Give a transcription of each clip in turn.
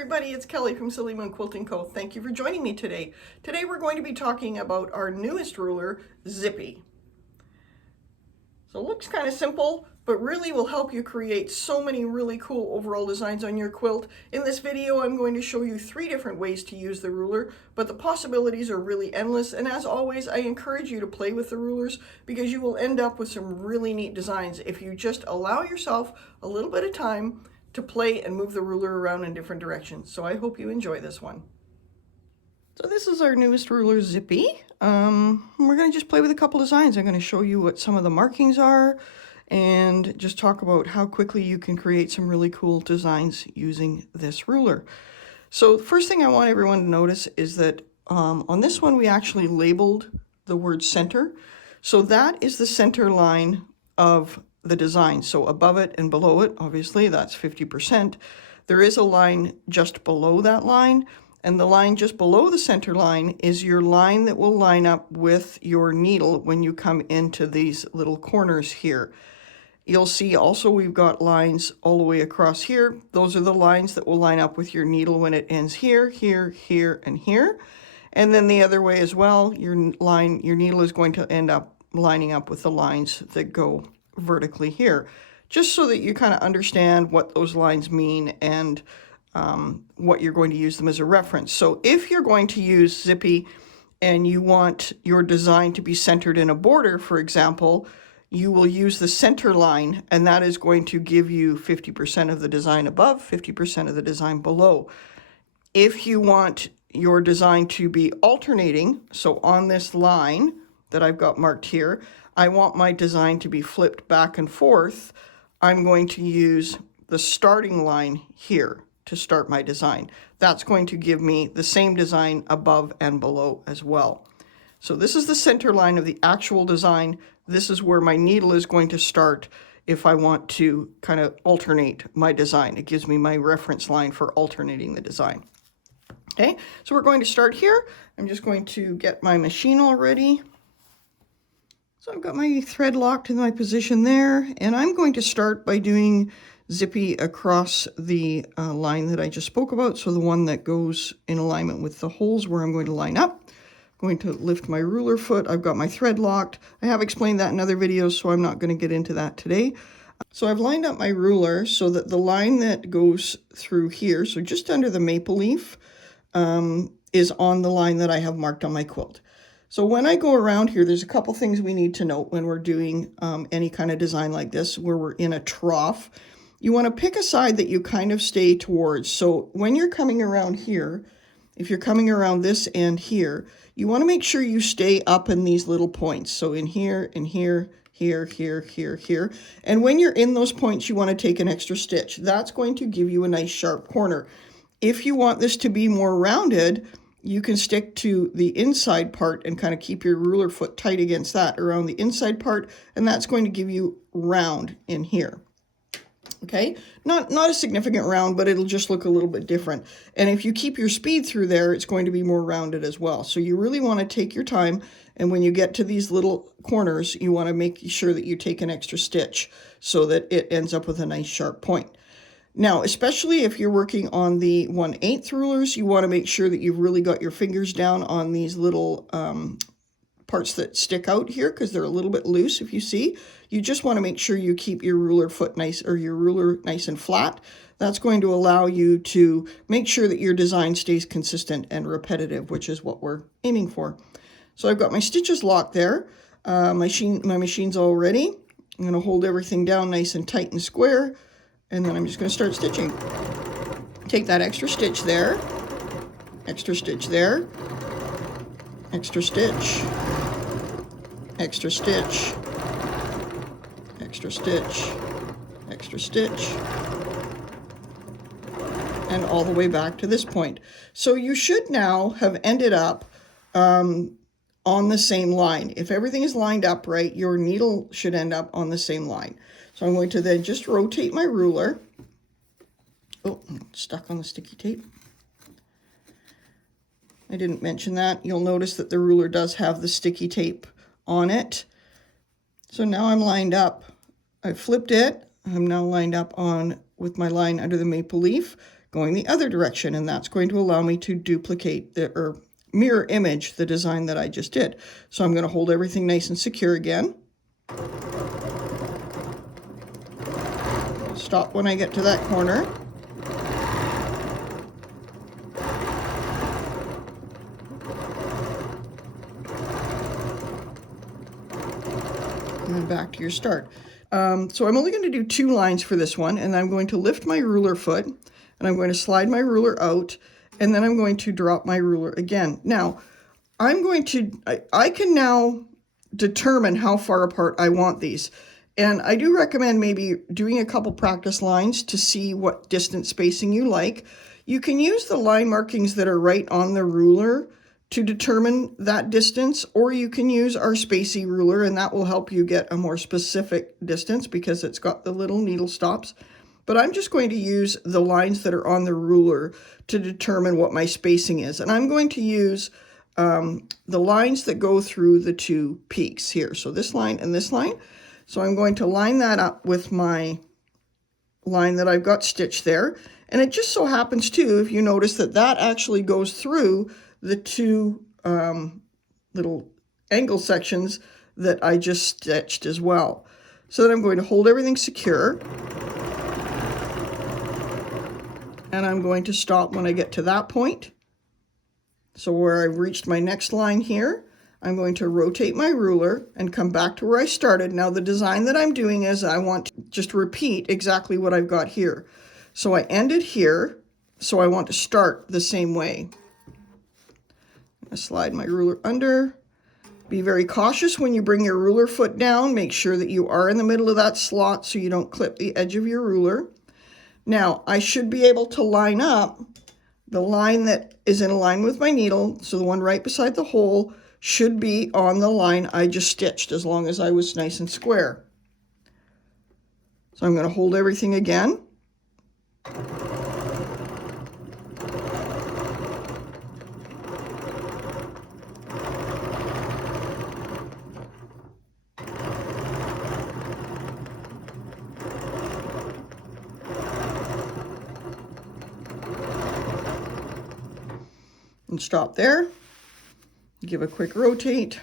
everybody, it's Kelly from Silly Moon Quilting Co. Thank you for joining me today. Today we're going to be talking about our newest ruler, Zippy. So it looks kind of simple, but really will help you create so many really cool overall designs on your quilt. In this video, I'm going to show you 3 different ways to use the ruler, but the possibilities are really endless. And as always, I encourage you to play with the rulers because you will end up with some really neat designs if you just allow yourself a little bit of time to play and move the ruler around in different directions. So I hope you enjoy this one. So this is our newest ruler, Zippy. We're going to just play with a couple designs. I'm going to show you what some of the markings are and just talk about how quickly you can create some really cool designs using this ruler. So the first thing I want everyone to notice is that on this one we actually labeled the word center. So that is the center line of the design. So above it and below it, obviously that's 50%. There is a line just below that line, and the line just below the center line is your line that will line up with your needle when you come into these little corners here. You'll see also we've got lines all the way across here. Those are the lines that will line up with your needle when it ends here, here, here, and here. And then the other way as well, your needle is going to end up lining up with the lines that go vertically here, just so that you kind of understand what those lines mean and what you're going to use them as a reference. So if you're going to use Zippy and you want your design to be centered in a border, for example, you will use the center line, and that is going to give you 50% of the design above, 50% of the design below. If you want your design to be alternating, so on this line that I've got marked here, I want my design to be flipped back and forth, I'm going to use the starting line here to start my design. That's going to give me the same design above and below as well. So this is the center line of the actual design. This is where my needle is going to start if I want to kind of alternate my design. It gives me my reference line for alternating the design. Okay, so we're going to start here. I'm just going to get my machine all ready. So I've got my thread locked in my position there, and I'm going to start by doing Zippy across the line that I just spoke about, so the one that goes in alignment with the holes where I'm going to line up. I'm going to lift my ruler foot. I've got my thread locked. I have explained that in other videos, so I'm not going to get into that today. So I've lined up my ruler so that the line that goes through here, so just under the maple leaf, is on the line that I have marked on my quilt. So when I go around here, there's a couple things we need to note when we're doing any kind of design like this, where we're in a trough. You want to pick a side that you kind of stay towards. So when you're coming around here, if you're coming around this end here, you want to make sure you stay up in these little points. So in here, in here, here, here, here, here. And when you're in those points, you want to take an extra stitch. That's going to give you a nice sharp corner. If you want this to be more rounded, you can stick to the inside part and kind of keep your ruler foot tight against that around the inside part, and that's going to give you round in here. Okay, not a significant round, but it'll just look a little bit different. And if you keep your speed through there, it's going to be more rounded as well. So you really want to take your time, and when you get to these little corners, you want to make sure that you take an extra stitch so that it ends up with a nice sharp point. Now, especially if you're working on the 1/8 rulers, you want to make sure that you've really got your fingers down on these little parts that stick out here, because they're a little bit loose. If you see, you just want to make sure you keep your ruler foot nice, or your ruler nice and flat. That's going to allow you to make sure that your design stays consistent and repetitive, which is what we're aiming for. So I've got my stitches locked there. My machine's all ready. I'm going to hold everything down nice and tight and square. And then I'm just going to start stitching. Take that extra stitch there, extra stitch there, extra stitch, extra stitch, extra stitch, extra stitch, and all the way back to this point. So you should now have ended up on the same line. If everything is lined up right, your needle should end up on the same line. So I'm going to then just rotate my ruler. Oh, I'm stuck on the sticky tape. I didn't mention that. You'll notice that the ruler does have the sticky tape on it. So now I'm lined up. I flipped it. I'm now lined up on with my line under the maple leaf. going the other direction, and that's going to allow me to duplicate or mirror image the design that I just did. So I'm going to hold everything nice and secure again. Stop when I get to that corner. And then back to your start. So I'm only going to do 2 lines for this one, and I'm going to lift my ruler foot, and I'm going to slide my ruler out, and then I'm going to drop my ruler again. Now, I can now determine how far apart I want these. And I do recommend maybe doing a couple practice lines to see what distance spacing you like. You can use the line markings that are right on the ruler to determine that distance, or you can use our spacey ruler, and that will help you get a more specific distance because it's got the little needle stops. But I'm just going to use the lines that are on the ruler to determine what my spacing is. And I'm going to use the lines that go through the 2 peaks here. So this line and this line. So I'm going to line that up with my line that I've got stitched there. And it just so happens too, if you notice that that actually goes through the 2 little angle sections that I just stitched as well. So then I'm going to hold everything secure. And I'm going to stop when I get to that point. So where I've reached my next line here, I'm going to rotate my ruler and come back to where I started. Now the design that I'm doing is I want to just repeat exactly what I've got here. So I ended here, so I want to start the same way. I slide my ruler under. Be very cautious when you bring your ruler foot down. Make sure that you are in the middle of that slot so you don't clip the edge of your ruler. Now I should be able to line up the line that is in line with my needle, so the one right beside the hole should be on the line I just stitched, as long as I was nice and square. So I'm going to hold everything again. And stop there. Give a quick rotate.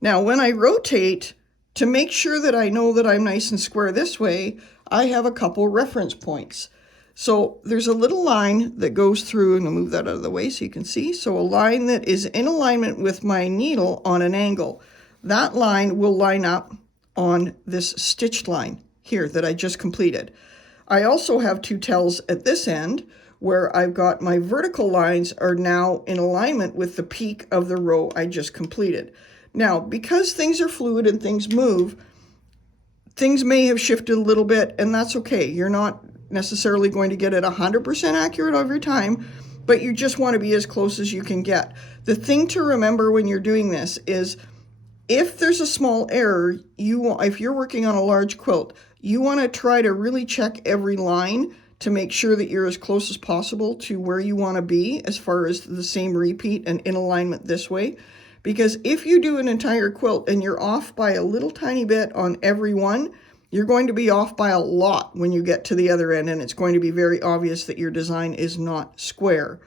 Now when I rotate, to make sure that I know that I'm nice and square this way, I have a couple reference points. So there's a little line that goes through, and I'll move that out of the way so you can see. So a line that is in alignment with my needle on an angle. That line will line up on this stitched line here that I just completed. I also have 2 tells at this end, where I've got my vertical lines are now in alignment with the peak of the row I just completed. Now, because things are fluid and things move, things may have shifted a little bit, and that's okay. You're not necessarily going to get it 100% accurate every time, but you just want to be as close as you can get. The thing to remember when you're doing this is if there's a small error, if you're working on a large quilt, you want to try to really check every line to make sure that you're as close as possible to where you want to be as far as the same repeat and in alignment this way. Because if you do an entire quilt and you're off by a little tiny bit on every one, you're going to be off by a lot when you get to the other end, and it's going to be very obvious that your design is not square.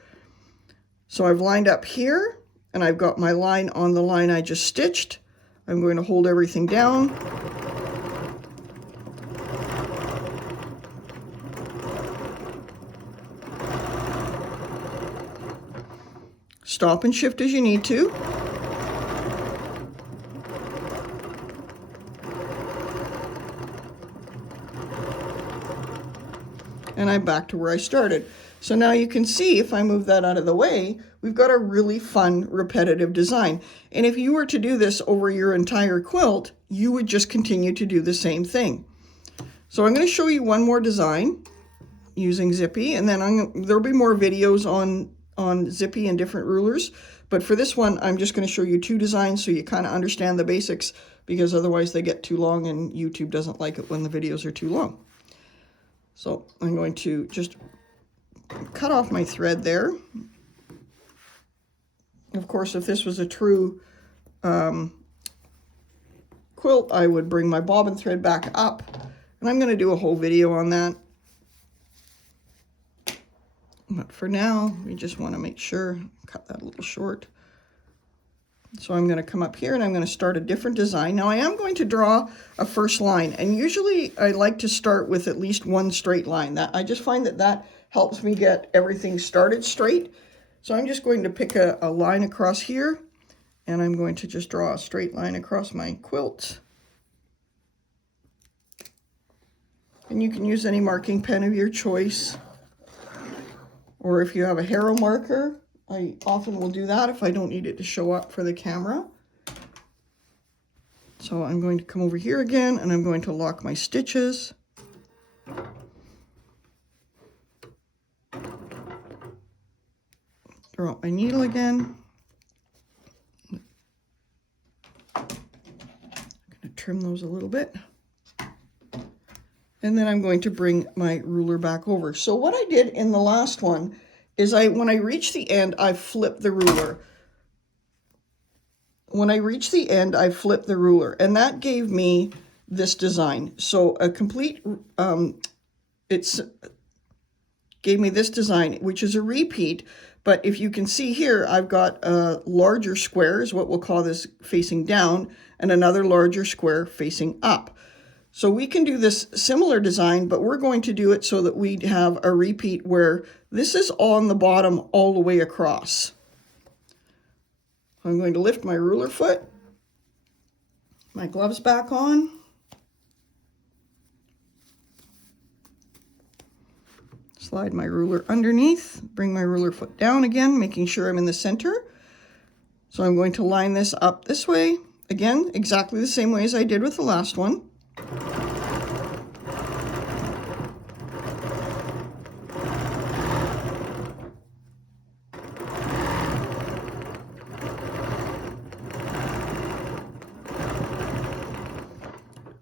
So I've lined up here, and I've got my line on the line I just stitched. I'm going to hold everything down. Stop and shift as you need to. And I'm back to where I started. So now you can see, if I move that out of the way, we've got a really fun repetitive design. And if you were to do this over your entire quilt, you would just continue to do the same thing. So I'm going to show you one more design using Zippy, and then there'll be more videos on Zippy and different rulers. But for this one, I'm just going to show you 2 designs so you kind of understand the basics, because otherwise they get too long and YouTube doesn't like it when the videos are too long. So I'm going to just cut off my thread there. Of course, if this was a true quilt, I would bring my bobbin thread back up, and I'm going to do a whole video on that. But for now, we just want to make sure, cut that a little short. So I'm going to come up here and I'm going to start a different design. Now I am going to draw a first line, and usually I like to start with at least one straight line. I just find that that helps me get everything started straight. So I'm just going to pick a line across here, and I'm going to just draw a straight line across my quilt. And you can use any marking pen of your choice. Or if you have a Harrow marker, I often will do that if I don't need it to show up for the camera. So I'm going to come over here again, and I'm going to lock my stitches. Draw out my needle again. I'm going to trim those a little bit. And then I'm going to bring my ruler back over. So what I did in the last one is when I reached the end, I flipped the ruler. When I reached the end, I flipped the ruler, and that gave me this design. So a complete, gave me this design, which is a repeat. But if you can see here, I've got a larger square, is what we'll call this, facing down, and another larger square facing up. So we can do this similar design, but we're going to do it so that we have a repeat where this is on the bottom all the way across. I'm going to lift my ruler foot, my gloves back on. Slide my ruler underneath, bring my ruler foot down again, making sure I'm in the center. So I'm going to line this up this way. Again, exactly the same way as I did with the last one.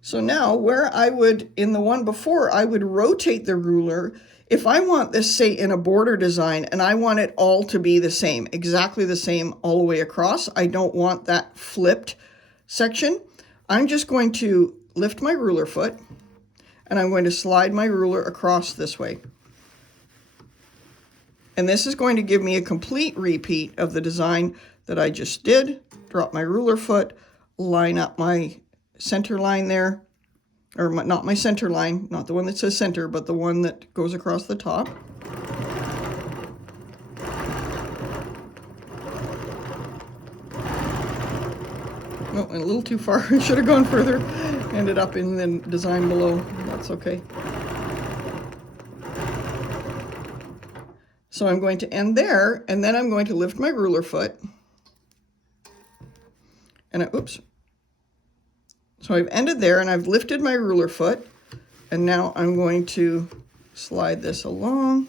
So now where I would, in the one before, I would rotate the ruler. If I want this, say, in a border design, and I want it all to be the same, exactly the same all the way across, I don't want that flipped section. I'm just going to lift my ruler foot, and I'm going to slide my ruler across this way. And this is going to give me a complete repeat of the design that I just did. Drop my ruler foot, line up my center line there, or not my center line, not the one that says center, but the one that goes across the top. Oh, and a little too far. I should have gone further. Ended up in the design below. That's okay. So I'm going to end there, and then I'm going to lift my ruler foot. And oops. So I've ended there, and I've lifted my ruler foot, and now I'm going to slide this along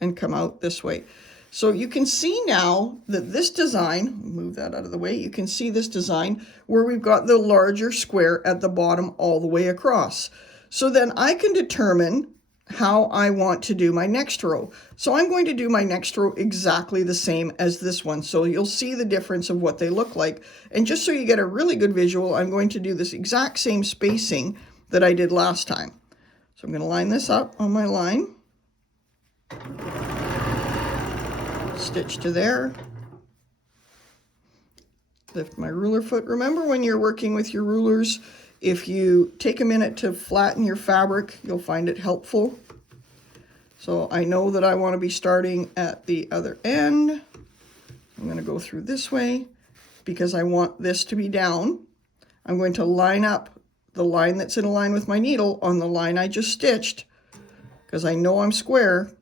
and come out this way. So you can see now that this design, move that out of the way, you can see this design where we've got the larger square at the bottom all the way across. So then I can determine how I want to do my next row. So I'm going to do my next row exactly the same as this one. So you'll see the difference of what they look like. And just so you get a really good visual, I'm going to do this exact same spacing that I did last time. So I'm going to line this up on my line. Stitch to there. Lift my ruler foot. Remember, when you're working with your rulers, if you take a minute to flatten your fabric, you'll find it helpful. So I know that I want to be starting at the other end. I'm going to go through this way because I want this to be down. I'm going to line up the line that's in a line with my needle on the line I just stitched because I know I'm square.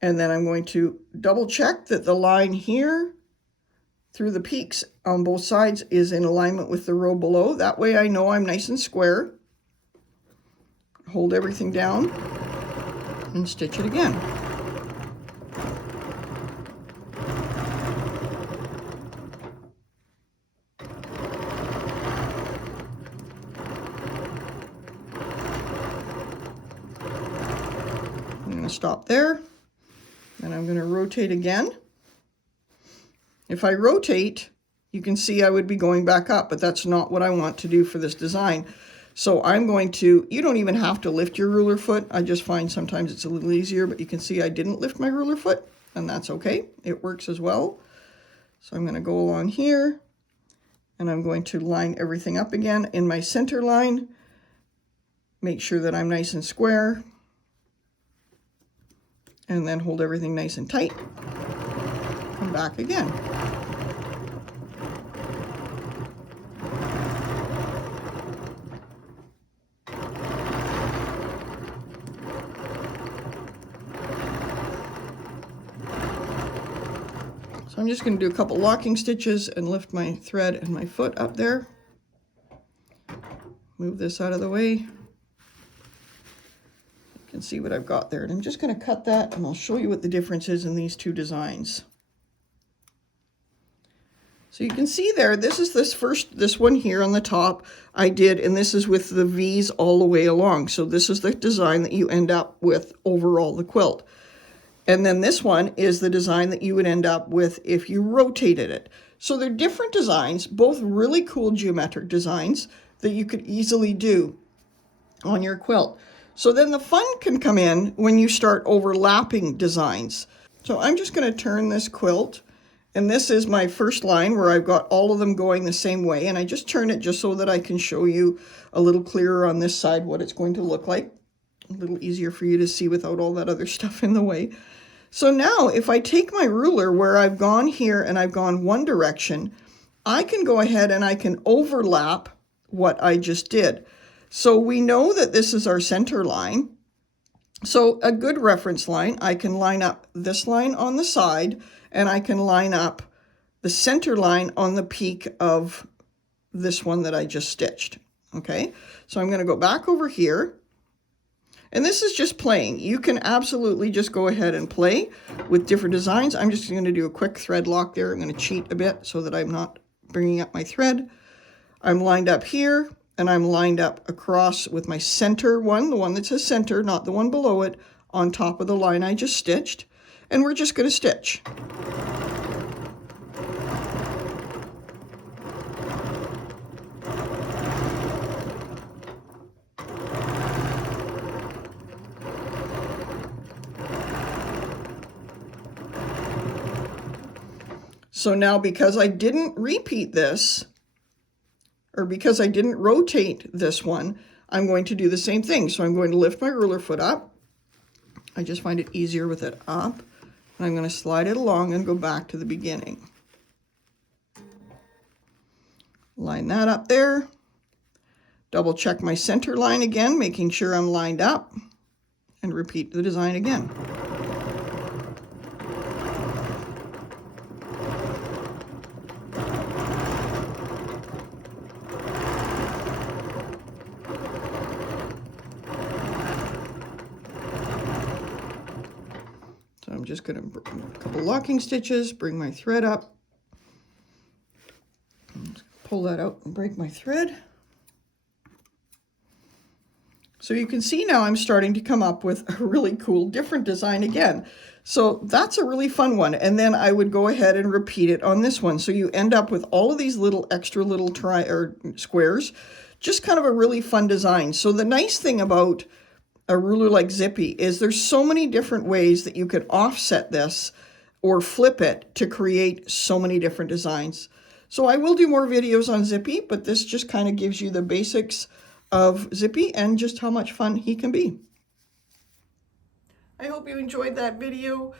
And then I'm going to double check that the line here through the peaks on both sides is in alignment with the row below. That way I know I'm nice and square. Hold everything down and stitch it again. I'm going to stop there, and I'm going to rotate again. If I rotate, you can see I would be going back up, but that's not what I want to do for this design. So I'm going to, you don't even have to lift your ruler foot. I just find sometimes it's a little easier, but you can see I didn't lift my ruler foot, and that's okay. It works as well. So I'm going to go along here, and I'm going to line everything up again in my center line. Make sure that I'm nice and square, and then hold everything nice and tight. Come back again. So I'm just going to do a couple locking stitches and lift my thread and my foot up there. Move this out of the way. You can see what I've got there. And I'm just going to cut that, and I'll show you what the difference is in these two designs. So you can see there, this is this one here on the top I did, and this is with the V's all the way along. So this is the design that you end up with overall the quilt. And then this one is the design that you would end up with if you rotated it. So they're different designs, both really cool geometric designs that you could easily do on your quilt. So then the fun can come in when you start overlapping designs. So I'm just going to turn this quilt, and this is my first line where I've got all of them going the same way, and I just turn it just so that I can show you a little clearer on this side what it's going to look like. A little easier for you to see without all that other stuff in the way. So now if I take my ruler where I've gone here and I've gone one direction, I can go ahead and I can overlap what I just did. So we know that this is our center line. So a good reference line, I can line up this line on the side, and I can line up the center line on the peak of this one that I just stitched. Okay, so I'm going to go back over here. And this is just playing. You can absolutely just go ahead and play with different designs. I'm just going to do a quick thread lock there. I'm going to cheat a bit so that I'm not bringing up my thread. I'm lined up here, and I'm lined up across with my center one, the one that says center, not the one below it, on top of the line I just stitched. And we're just going to stitch. So now because I didn't repeat this, or because I didn't rotate this one, I'm going to do the same thing. So I'm going to lift my ruler foot up. I just find it easier with it up. And I'm going to slide it along and go back to the beginning. Line that up there. Double check my center line again, making sure I'm lined up. And repeat the design again. So I'm just going to do a couple locking stitches, bring my thread up, pull that out and break my thread. So you can see now I'm starting to come up with a really cool different design again. So that's a really fun one. And then I would go ahead and repeat it on this one. So you end up with all of these little extra little squares, just kind of a really fun design. So the nice thing about a ruler like Zippy is there's so many different ways that you could offset this or flip it to create so many different designs. So I will do more videos on Zippy, but this just kind of gives you the basics of Zippy and just how much fun he can be. I hope you enjoyed that video.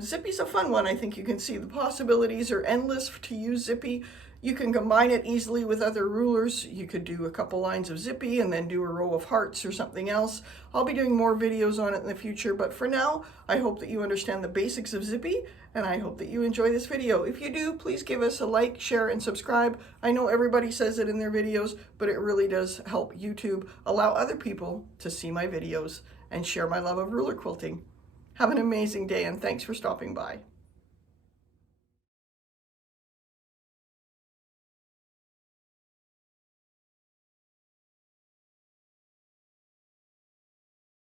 Zippy's a fun one. I think you can see the possibilities are endless to use Zippy. You can combine it easily with other rulers. You could do a couple lines of Zippy and then do a row of hearts or something else. I'll be doing more videos on it in the future, but for now, I hope that you understand the basics of Zippy, and I hope that you enjoy this video. If you do, please give us a like, share, and subscribe. I know everybody says it in their videos, but it really does help YouTube allow other people to see my videos and share my love of ruler quilting. Have an amazing day, and thanks for stopping by.